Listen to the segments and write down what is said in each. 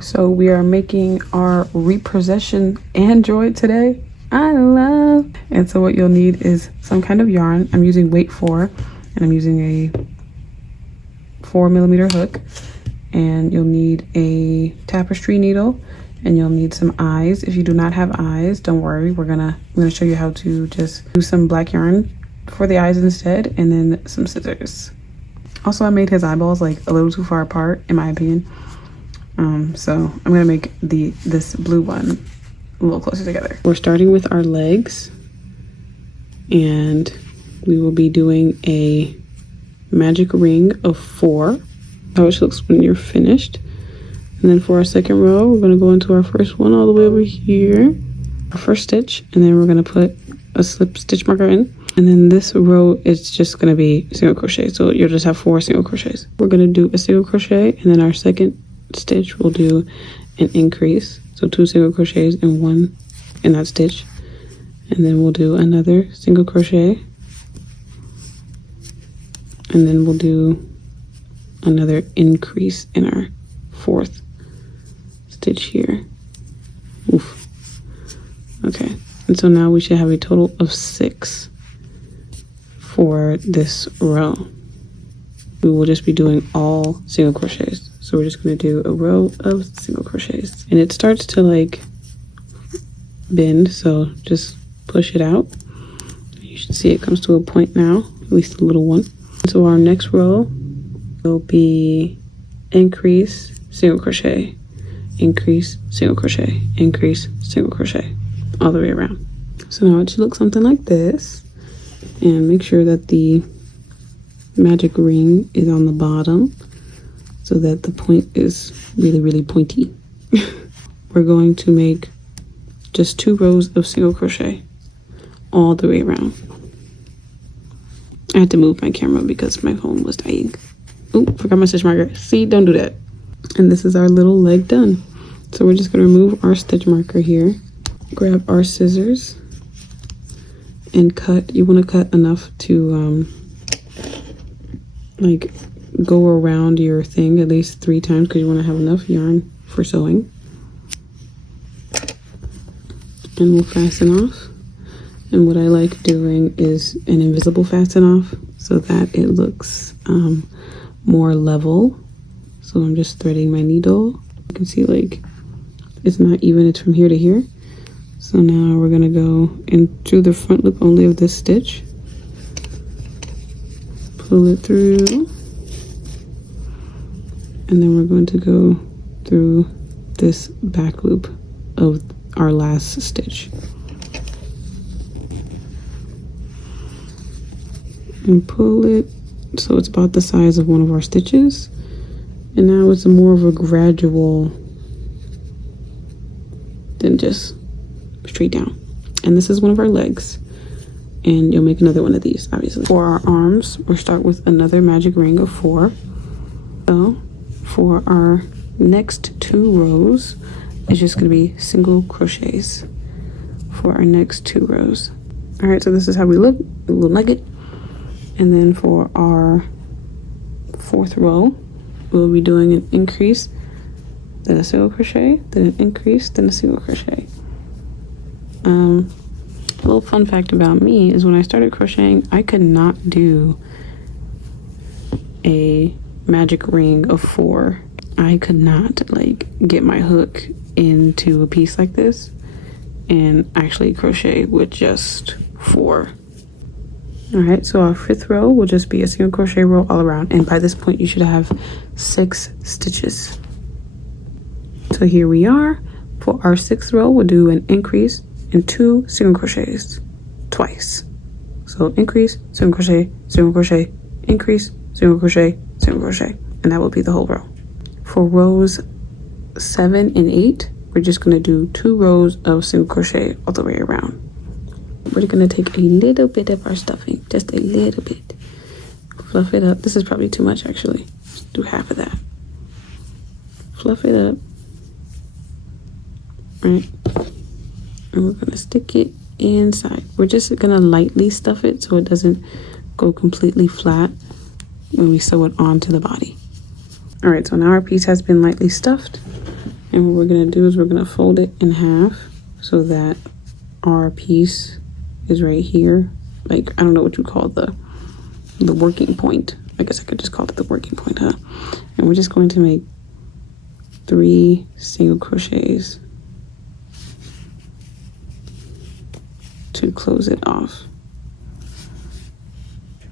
So we are making our repossession Android today. I love. And so what you'll need is some kind of yarn. I'm using weight 4 and I'm using a 4mm hook, and you'll need a tapestry needle, and you'll need some eyes. If you do not have eyes, don't worry. I'm gonna show you how to just do some black yarn for the eyes instead, and then some scissors. Also, I made his eyeballs like a little too far apart in my opinion. So I'm gonna make this blue one a little closer together. We're starting with our legs, and we will be doing a magic ring of 4. How it looks when you're finished. And then for our second row, we're gonna go into our first one all the way over here, our first stitch, and then we're gonna put a slip stitch marker in. And then this row is just gonna be single crochet, so you'll just have 4 single crochets. We're gonna do a single crochet, and then our second stitch will do an increase, so 2 single crochets and 1 in that stitch, and then we'll do another single crochet, and then we'll do another increase in our 4th stitch here. Oof. Okay, and so now we should have a total of 6 for this row. We will just be doing all single crochets. So we're just going to do a row of single crochets, and it starts to like bend, so just push it out. You should see it comes to a point now, at least a little one. So our next row will be increase, single crochet, increase, single crochet, increase, single crochet, all the way around. So now it should look something like this, and make sure that the magic ring is on the bottom, so that the point is really pointy. We're going to make just 2 rows of single crochet all the way around. I had to move my camera because my phone was dying. Oh, forgot my stitch marker. See, don't do that. And this is our little leg done. So we're just gonna remove our stitch marker here, grab our scissors, and cut. You wanna cut enough to like go around your thing at least 3 times, because you want to have enough yarn for sewing. And we'll fasten off. And what I like doing is an invisible fasten off, so that it looks more level. So I'm just threading my needle. You can see like it's not even, it's from here to here. So now we're gonna go into the front loop only of this stitch, pull it through, and then we're going to go through this back loop of our last stitch. And pull it so it's about the size of one of our stitches. And now it's more of a gradual than just straight down. And this is one of our legs. And you'll make another one of these, obviously. For our arms, we'll start with another magic ring of 4. So for our next 2 rows, it's just going to be single crochets for our next 2 rows. All right, so this is how we look, a little nugget. And then for our 4th row, we'll be doing an increase, then a single crochet, then an increase, then a single crochet. A little fun fact about me is when I started crocheting, I could not do a magic ring of 4. I could not like get my hook into a piece like this and actually crochet with just 4. All right, so our 5th row will just be a single crochet row all around, and by this point you should have 6 stitches. So here we are. For our 6th row, we'll do an increase and 2 single crochets twice. So increase, single crochet, increase, single crochet, and that will be the whole row. For rows 7 and 8, we're just going to do 2 rows of single crochet all the way around. We're going to take a little bit of our stuffing, just a little bit, fluff it up. This is probably too much actually. Just do half of that. Fluff it up. Right, and we're going to stick it inside. We're just going to lightly stuff it so it doesn't go completely flat when we sew it onto the body. All right, so now our piece has been lightly stuffed. And what we're going to do is we're going to fold it in half so that our piece is right here. Like, I don't know what you call the working point. I guess I could just call it the working point, huh? And we're just going to make 3 single crochets to close it off.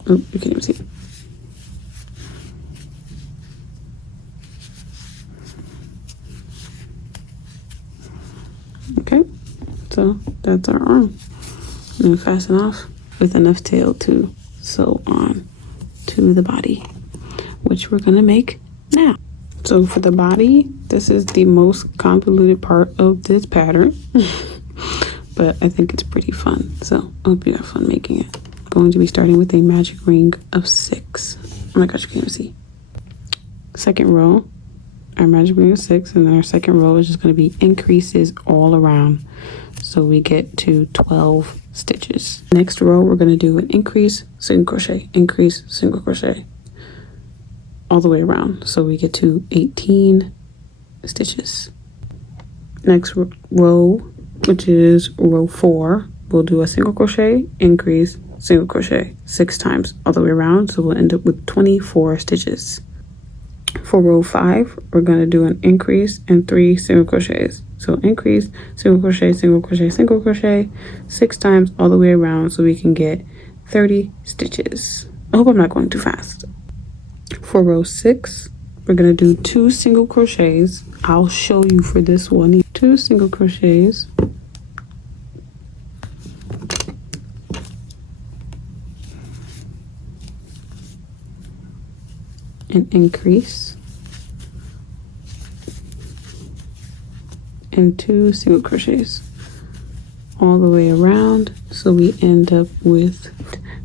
Oh, you can't even see it. Okay, so that's our arm. And fasten off with enough tail to sew on to the body, which we're gonna make now. So for the body, this is the most convoluted part of this pattern, but I think it's pretty fun. So I hope you have fun making it. I'm going to be starting with a magic ring of 6. Oh my gosh, you can't even see. Second row, our magic ring of 6, and then our second row is just going to be increases all around, so we get to 12 stitches. Next row, we're going to do an increase, single crochet, increase, single crochet all the way around, so we get to 18 stitches. Next row, which is row 4, we'll do a single crochet, increase, single crochet 6 times all the way around, so we'll end up with 24 stitches. For row 5, we're going to do an increase and 3 single crochets. So increase, single crochet, single crochet, single crochet 6 times all the way around, so we can get 30 stitches. I hope I'm not going too fast. For row 6, we're going to do 2 single crochets. I'll show you for this one. 2 single crochets. An increase. And 2 single crochets all the way around, so we end up with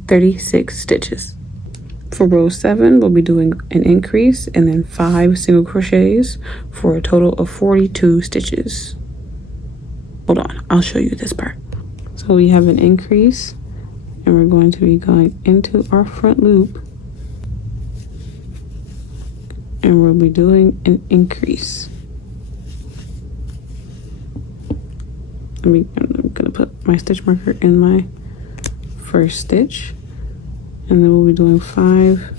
36 stitches. For row 7, we'll be doing an increase and then 5 single crochets for a total of 42 stitches. Hold on, I'll show you this part. So we have an increase, and we're going to be going into our front loop, and we'll be doing an increase. I'm gonna put my stitch marker in my first stitch, and then we'll be doing 5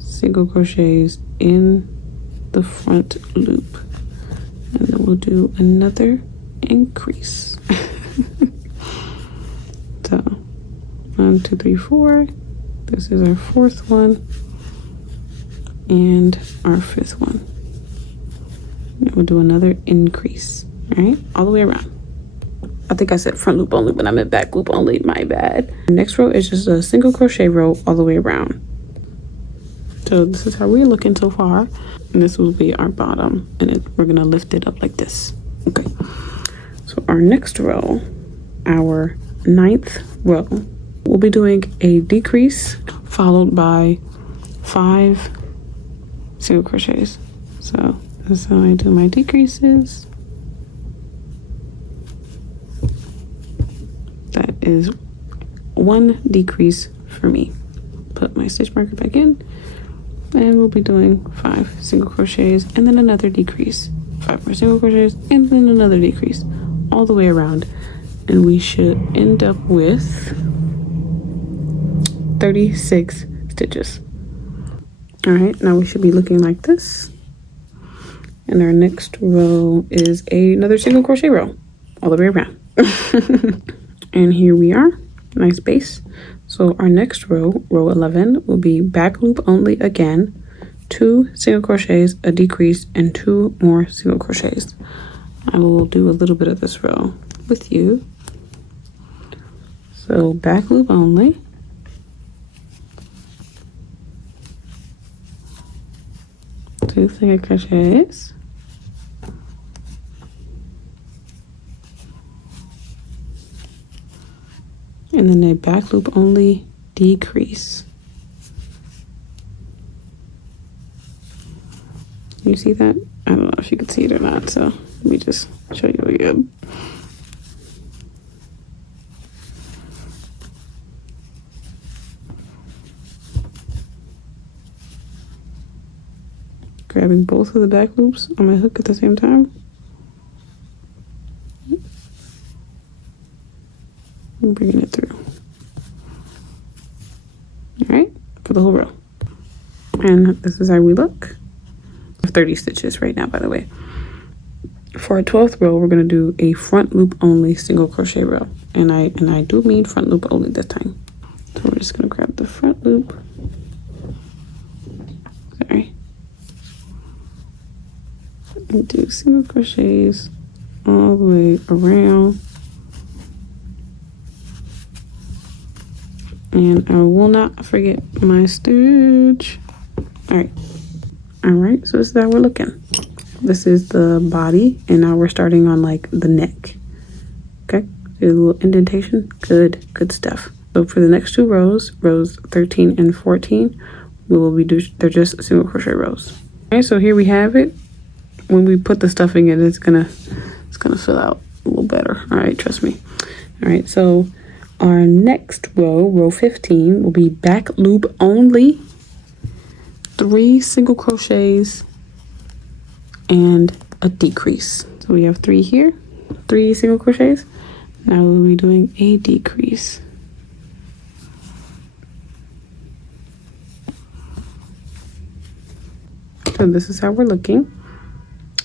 single crochets in the front loop, and then we'll do another increase. So 1, 2, 3, 4. This is our 4th one and our 5th one. And we'll do another increase. All right, all the way around. I think I said front loop only, but I meant back loop only. My bad. The next row is just a single crochet row all the way around. So this is how we're looking so far, and this will be our bottom, and we're gonna lift it up like this. Okay. So our next row, our 9th row, we'll be doing a decrease followed by 5 single crochets. So this is how I do my decreases. That is 1 decrease for me. Put my stitch marker back in, and we'll be doing 5 single crochets and then another decrease, 5 more single crochets and then another decrease all the way around, and we should end up with 36 stitches. All right, now we should be looking like this, and our next row is another single crochet row all the way around. And here we are, nice base. So our next row, row 11, will be back loop only again, 2 single crochets, a decrease, and 2 more single crochets. I will do a little bit of this row with you. So back loop only, two single crochets, and then a back loop only decrease. You see that? I don't know if you can see it or not, so let me just show you again. grabbing both of the back loops on my hook at the same time. And bringing it through. All right, for the whole row. And this is how we look. 30 stitches right now, by the way. For our 12th row, we're going to do a front loop only single crochet row. And I do mean front loop only this time. So we're just going to grab the front loop. Sorry. And do single crochets all the way around. And I will not forget my stitch. All right, so this is how we're looking. This is the body, and now we're starting on like the neck. Okay, do a little indentation. Good stuff. So for the next 2 rows, rows 13 and 14, we will be they're just single crochet rows. Okay, so here we have it. When we put the stuffing in, it's gonna fill out a little better. All right, trust me. All right, so our next row, row 15, will be back loop only. 3 single crochets and a decrease. So we have 3 here, 3 single crochets. Now we'll be doing a decrease. So this is how we're looking.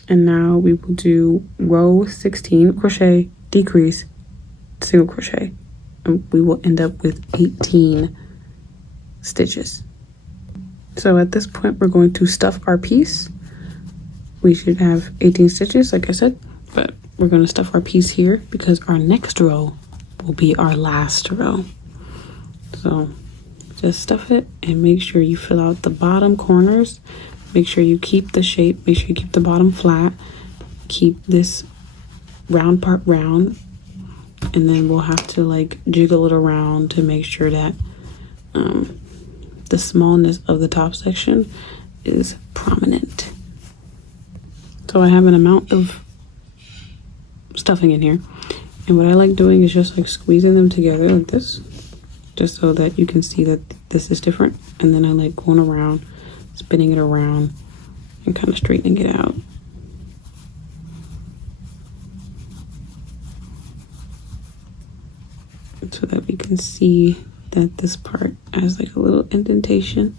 And now we will do row 16, crochet, decrease, single crochet. And we will end up with 18 stitches. So at this point, we're going to stuff our piece. We should have 18 stitches, like I said, but we're going to stuff our piece here because our next row will be our last row. So just stuff it and make sure you fill out the bottom corners. Make sure you keep the shape. Make sure you keep the bottom flat. Keep this round part round. And then we'll have to like jiggle it around to make sure that the smallness of the top section is prominent. So I have an amount of stuffing in here, and what I like doing is just like squeezing them together like this, just so that you can see that this is different. And then I like going around, spinning it around, and kind of straightening it out. So that we can see that this part has like a little indentation,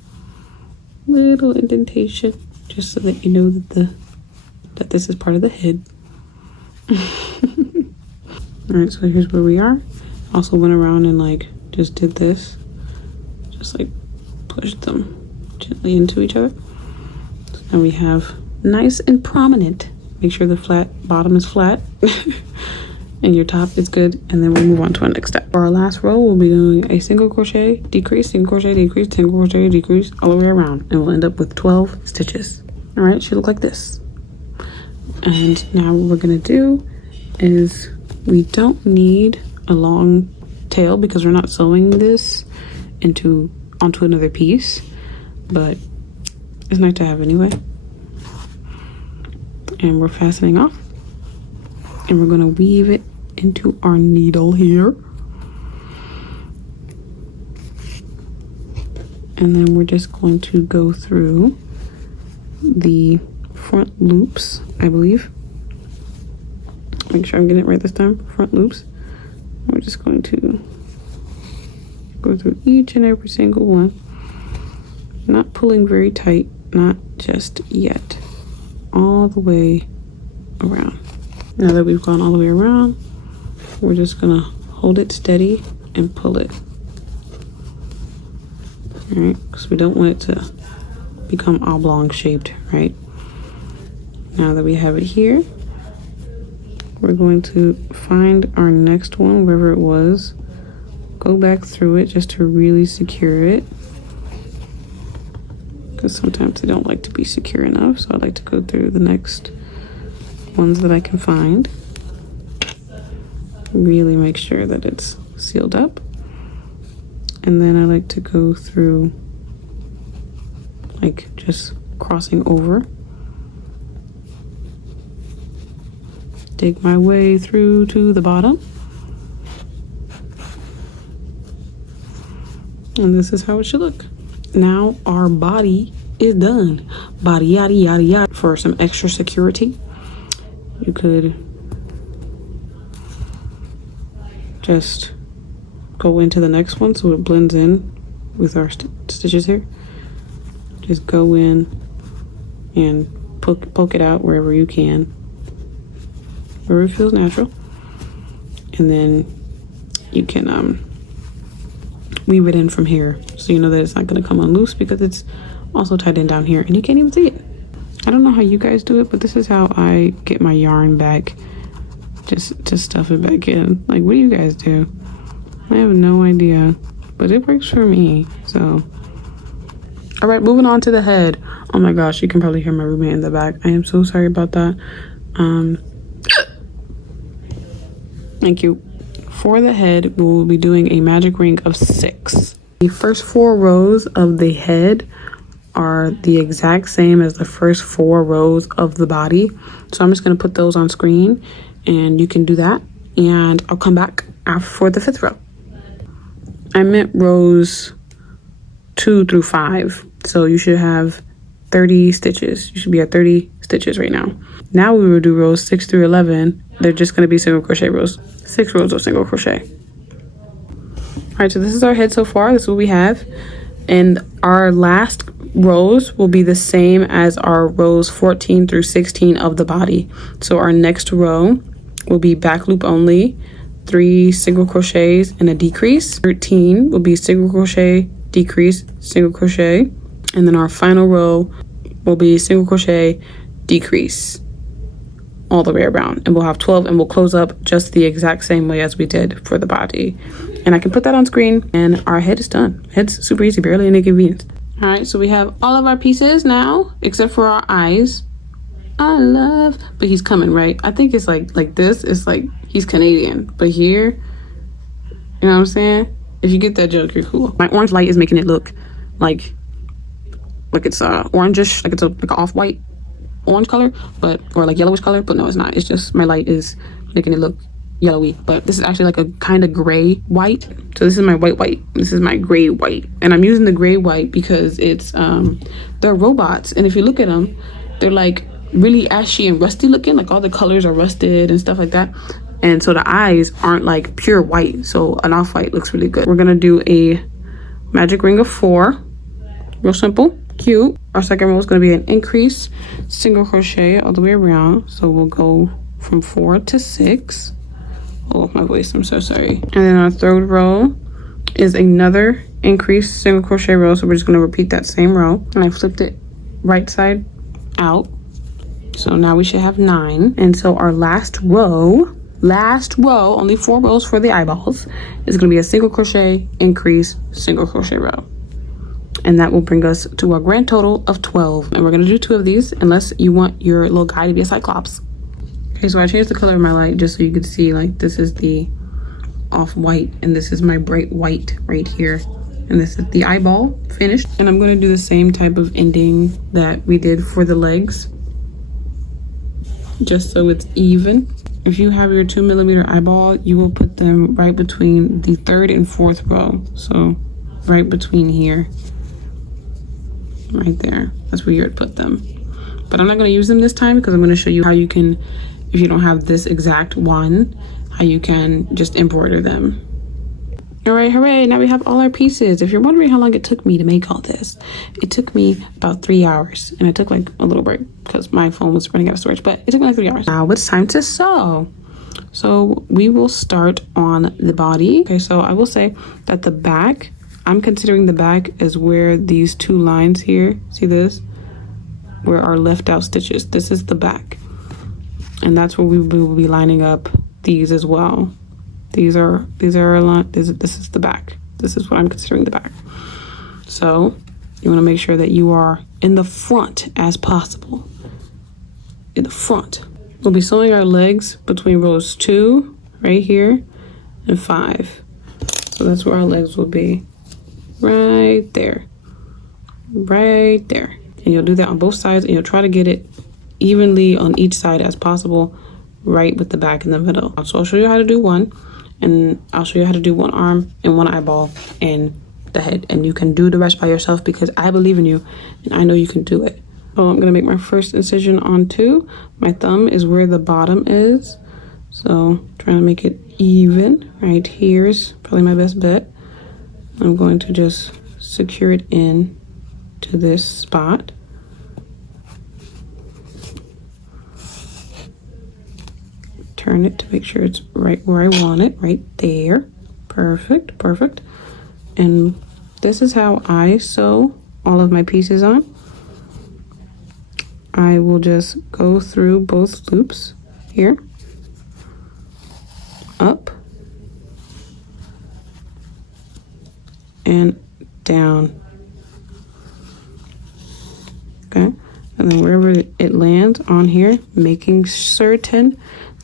just so that you know that this is part of the head. All right, so here's where we are. Also went around and like just did this, just like pushed them gently into each other. And we have nice and prominent. Make sure the flat bottom is flat. And your top is good, and then we'll move on to our next step. For our last row, we'll be doing a single crochet, decrease, single crochet, decrease, single crochet, decrease, all the way around, and we'll end up with 12 stitches. All right, it should look like this. And now what we're gonna do is we don't need a long tail because we're not sewing this onto another piece, but it's nice to have anyway. And we're fastening off, and we're gonna weave it into our needle here, and then we're just going to go through the front loops, I believe. Make sure I'm getting it right this time. Front loops. We're just going to go through each and every single one, not pulling very tight, not just yet, all the way around. Now that we've gone all the way around, we're just gonna hold it steady and pull it. All right, because we don't want it to become oblong shaped, right? Now that we have it here, we're going to find our next one, wherever it was, go back through it just to really secure it, because sometimes they don't like to be secure enough, so I like to go through the next ones that I can find. Really make sure that it's sealed up. And then I like to go through like just crossing over, dig my way through to the bottom, and this is how it should look. Now our body is done. Body yada yada yada. For some extra security, you could just go into the next one so it blends in with our stitches here. Just go in and poke it out wherever you can, wherever it feels natural, and then you can weave it in from here, so you know that it's not going to come on loose because it's also tied in down here and you can't even see it. I don't know how you guys do it, but this is how I get my yarn back. Just stuff it back in. Like, what do you guys do? I have no idea, but it works for me. So all right, moving on to the head. Oh my gosh, you can probably hear my roommate in the back. I am so sorry about that. Thank you. For the head, we will be doing a magic ring of 6. The first 4 rows of the head are the exact same as the first 4 rows of the body. So I'm just going to put those on screen and you can do that. And I'll come back for the 5th row. I meant rows 2 through 5. So you should have 30 stitches. You should be at 30 stitches right now. Now we will do rows 6 through 11. They're just going to be single crochet rows. 6 rows of single crochet. All right, so this is our head so far. This is what we have. And our last rows will be the same as our rows 14 through 16 of the body. So our next row will be back loop only, 3 single crochets and a decrease. 13 will be single crochet, decrease, single crochet. And then our final row will be single crochet, decrease all the way around, and we'll have 12, and we'll close up just the exact same way as we did for the body. And I can put that on screen, and our head is done. Head's super easy, barely an inconvenience. All right, so we have all of our pieces now except for our eyes. I love, but he's coming, right? I think it's like this. It's like he's Canadian, but here, you know what I'm saying? If you get that joke, you're cool. My orange light is making it look like it's orangish, like it's like an off-white orange color, but or like yellowish color, but no, it's not. It's just my light is making it look yellowy, but this is actually like a kind of gray white. So this is my white. This is my gray white, and I'm using the gray white because it's they're robots, and if you look at them, they're like really ashy and rusty looking, like all the colors are rusted and stuff like that. And so the eyes aren't like pure white, so an off-white looks really good. We're gonna do a magic ring of 4, real simple, cute. Our second row is going to be an increase single crochet all the way around, so we'll go from 4 to 6. Oh, my voice, I'm so sorry. And then our third row is another increase single crochet row, so we're just going to repeat that same row, and I flipped it right side out, so now we should have 9. And so our last row, only 4 rows for the eyeballs, is going to be a single crochet, increase, single crochet row. And that will bring us to a grand total of 12. And we're going to do 2 of these unless you want your little guy to be a cyclops. Okay, so I changed the color of my light just so you could see, like, this is the off-white and this is my bright white right here. And this is the eyeball finished. And I'm going to do the same type of ending that we did for the legs, just so it's even. If you have your 2mm eyeball, you will put them right between the 3rd and 4th row. So right between here. Right there, that's where you would put them. But I'm not going to use them this time because I'm going to show you how you can, if you don't have this exact one, how you can just embroider them. All right, hooray, now we have all our pieces. If you're wondering how long it took me to make all this, it took me about 3 hours, and I took like a little break because my phone was running out of storage, but it took me like 3 hours. Now it's time to sew. So we will start on the body. Okay, so I will say that the back, I'm considering the back as where these 2 lines here, see this? Where our left out stitches. This is the back. And that's where we will be lining up these as well. These are our line. This is the back. This is what I'm considering the back. So you want to make sure that you are in the front as possible. In the front. We'll be sewing our legs between rows 2 right here and 5. So that's where our legs will be. Right there. Right there. And you'll do that on both sides, and you'll try to get it evenly on each side as possible, right with the back in the middle. So I'll show you how to do one, and I'll show you how to do one arm and one eyeball, and the head, and you can do the rest by yourself because I believe in you and I know you can do it. So I'm gonna make my first incision on 2. My thumb is where the bottom is, so trying to make it even. Right here's probably my best bet. I'm going to just secure it in to this spot. Turn it to make sure it's right where I want it, right there. Perfect, perfect. And this is how I sew all of my pieces on. I will just go through both loops here, up and down. Okay, and then wherever it lands on here, making certain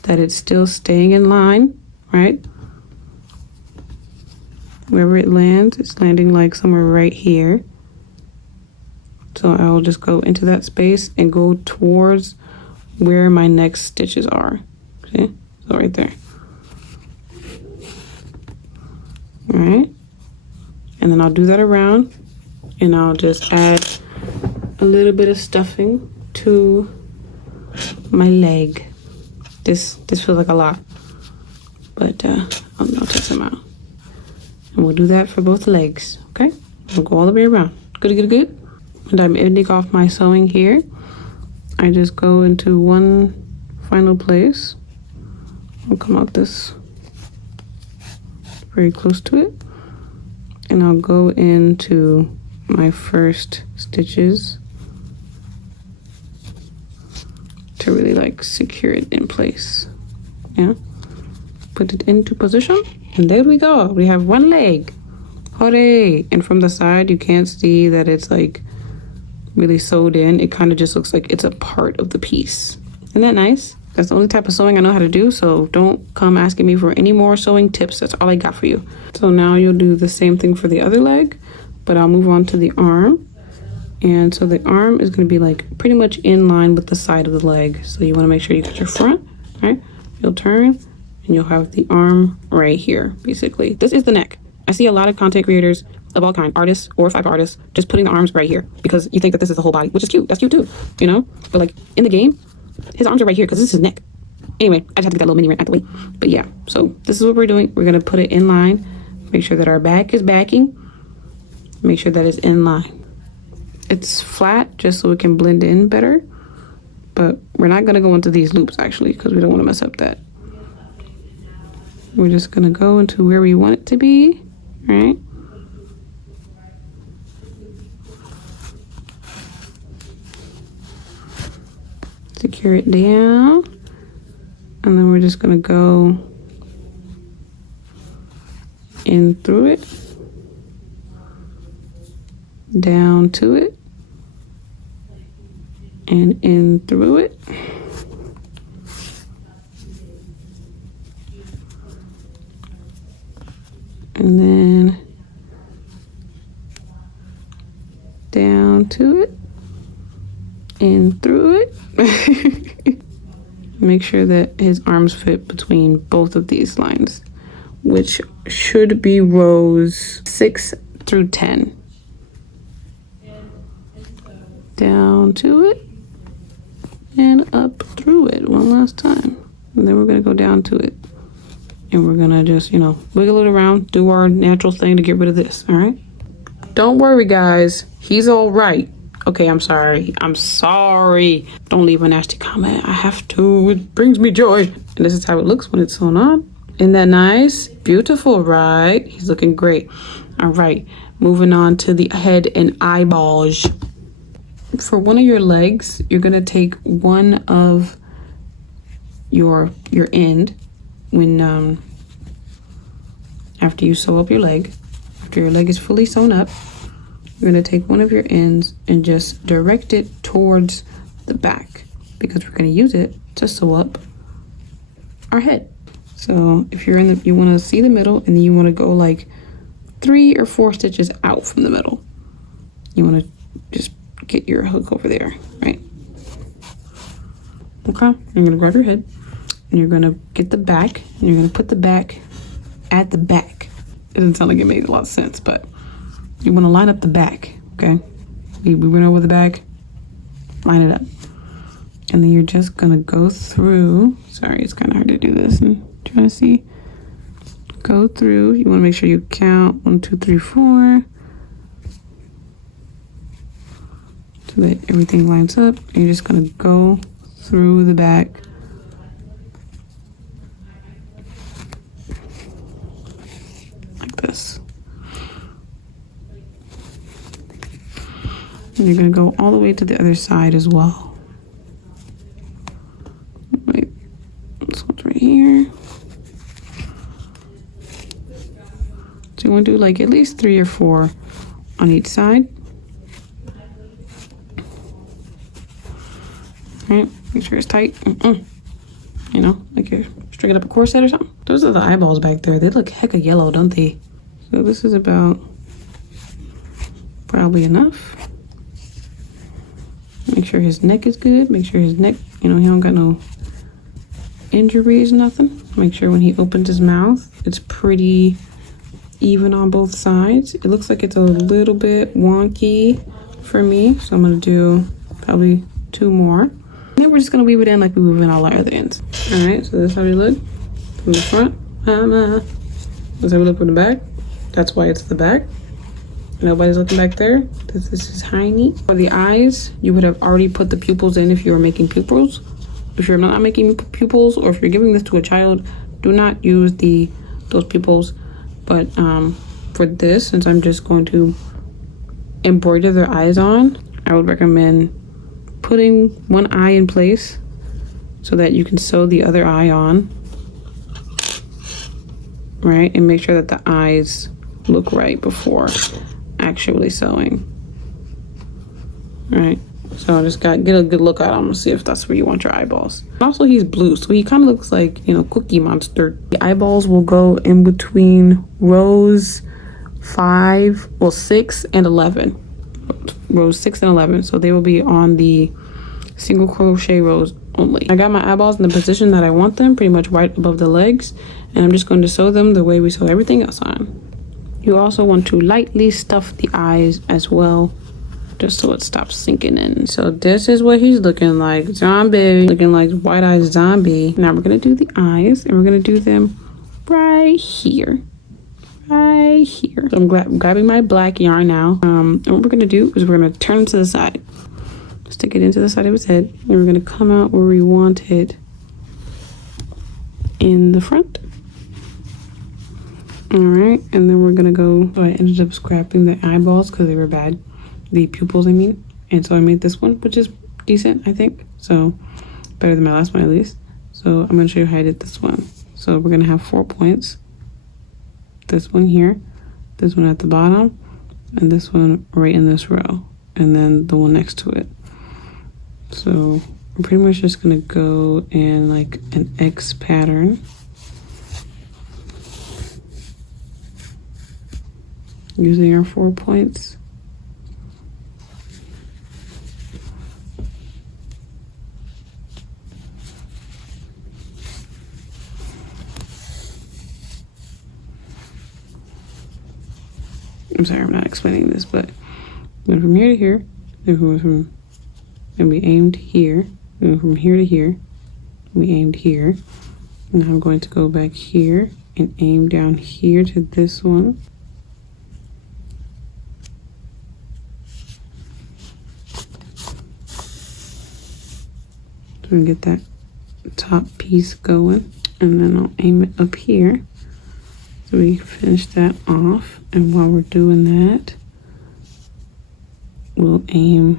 that it's still staying in line, right? Wherever it lands, it's landing like somewhere right here. So I'll just go into that space and go towards where my next stitches are. Okay, so right there. All right, and then I'll do that around, and I'll just add a little bit of stuffing to my leg. This feels like a lot, but I'll test them out. And we'll do that for both legs, okay? We'll go all the way around. Good. And I'm ending off my sewing here. I just go into one final place. I'll come out this very close to it. And I'll go into my first stitches to really like secure it in place. Yeah. Put it into position. And there we go. We have one leg. Hooray! And from the side, you can't see that it's like really sewed in. It kind of just looks like it's a part of the piece. Isn't that nice? That's the only type of sewing I know how to do, so don't come asking me for any more sewing tips. That's all I got for you. So now you'll do the same thing for the other leg, but I'll move on to the arm. And so the arm is going to be like pretty much in line with the side of the leg. So you want to make sure you got your front, right? You'll turn and you'll have the arm right here, basically. This is the neck. I see a lot of content creators of all kinds, artists or five artists, just putting the arms right here because you think that this is the whole body, which is cute. That's cute too, you know? But like in the game, his arms are right here because this is his neck. Anyway, I just have to get that little mini rant out the way. But yeah, so this is what we're doing. We're going to put it in line, make sure that our back is backing, make sure that it's in line. It's flat just so it can blend in better, but we're not going to go into these loops actually because we don't want to mess up that. We're just going to go into where we want it to be, right? Secure it down, and then we're just going to go in through it, down to it, and in through it. And then down to it, in through it. Make sure that his arms fit between both of these lines, which should be rows 6 through 10. Down to it and up through it one last time. And then we're going to go down to it. And we're going to just, you know, wiggle it around, do our natural thing to get rid of this, all right? Don't worry, guys. He's all right. Okay, I'm sorry. I'm sorry. Don't leave a nasty comment. I have to. It brings me joy. And this is how it looks when it's sewn on. Isn't that nice? Beautiful, right? He's looking great. All right, moving on to the head and eyeballs. For one of your legs, you're going to take one of your end when after you sew up your leg, after your leg is fully sewn up, you're going to take one of your ends and just direct it towards the back because we're going to use it to sew up our head. So if you're in the, you want to see the middle, and then you want to go like 3 or 4 stitches out from the middle. You want to just get your hook over there, right? Okay, you're going to grab your head and you're going to get the back and you're going to put the back at the back. It doesn't sound like it made a lot of sense, but You want to line up the back, okay? We went over the back, line it up. And then you're just gonna go through, sorry, it's kind of hard to do this and trying to see. Go through, you want to make sure you count 1, 2, 3, 4. So that everything lines up. And you're just gonna go through the back. Like this. And you're gonna go all the way to the other side as well. Wait, this one's right here. So you want to do like at least 3 or 4 on each side. All right, make sure it's tight. You know, like you're stringing up a corset or something. Those are the eyeballs back there. They look hecka yellow, don't they? So this is about probably enough. Make sure his neck is good. Make sure his neck, you know, he don't got no injuries, nothing. Make sure when he opens his mouth, it's pretty even on both sides. It looks like it's a little bit wonky for me, so I'm gonna do probably 2 more. And then we're just gonna weave it in like we weave in all our other ends. All right, so this is how we look from the front. This is how we look from the back. That's why it's the back. Nobody's looking back there. This is tiny. For the eyes, you would have already put the pupils in if you were making pupils. If you're not making pupils, or if you're giving this to a child, do not use those pupils. But for this, since I'm just going to embroider their eyes on, I would recommend putting one eye in place so that you can sew the other eye on, right? And make sure that the eyes look right before actually sewing, right? So I just got get a good look at him and see if that's where you want your eyeballs. Also, he's blue, so he kind of looks like, you know, Cookie Monster. The eyeballs will go in between rows 6 and 11. Rows 6 and 11, so they will be on the single crochet rows only. I got my eyeballs in the position that I want them, pretty much right above the legs, and I'm just going to sew them the way we sew everything else on. You also want to lightly stuff the eyes as well, just so it stops sinking in. So this is what he's looking like. Zombie. Looking like white-eyed zombie. Now we're going to do the eyes, and we're going to do them right here. Right here. So I'm grabbing my black yarn now. And what we're going to do is we're going to turn it to the side. Stick it into the side of his head. And we're going to come out where we want it in the front. All right. And then we're going to go. So I ended up scrapping the eyeballs because they were bad. The pupils, I mean. And so I made this one, which is decent, I think. So better than my last one, at least. So I'm going to show you how I did this one. So we're going to have 4 points. This one here, this one at the bottom, and this one right in this row, and then the one next to it. So I'm pretty much just going to go in like an X pattern. Using our 4 points. I'm sorry, I'm not explaining this, but went from here to here, then we aimed here, then from here to here, we aimed here. Now I'm going to go back here and aim down here to this one. So we get that top piece going, and then I'll aim it up here. So we finish that off, and while we're doing that, we'll aim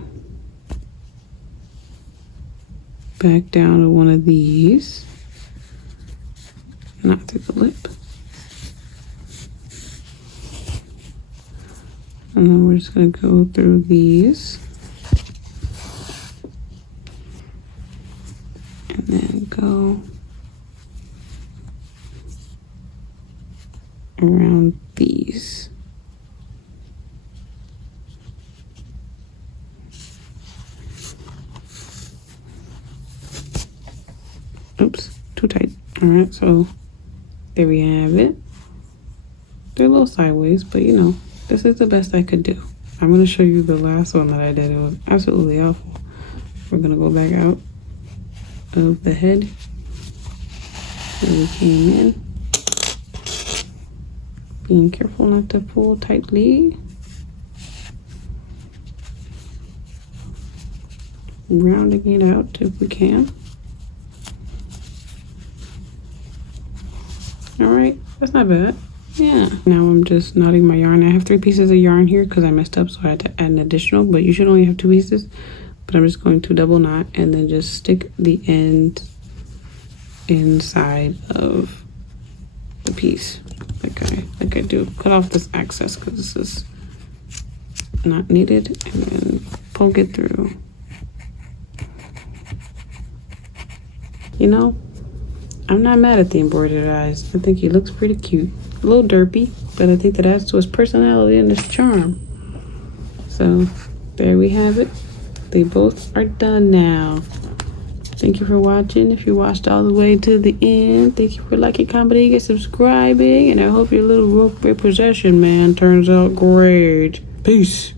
back down to one of these, not through the lip. And then we're just going to go through these. And then go around these. Oops, too tight. All right, so there we have it. They're a little sideways, but you know, this is the best I could do. I'm gonna show you the last one that I did. It was absolutely awful. We're gonna go back out of the head where we came in. Being careful not to pull tightly. Rounding it out if we can. All right, that's not bad. Yeah. Now I'm just knotting my yarn. I have 3 pieces of yarn here because I messed up, so I had to add an additional, but you should only have 2 pieces. But I'm just going to double knot and then just stick the end inside of the piece like I do. Cut off this excess because this is not needed, and then poke it through. You know, I'm not mad at the embroidered eyes. I think he looks pretty cute. A little derpy, but I think that adds to his personality and his charm. So there we have it. They both are done now. Thank you for watching. If you watched all the way to the end, thank you for liking, commenting, and subscribing. And I hope your little rope repossession man turns out great. Peace.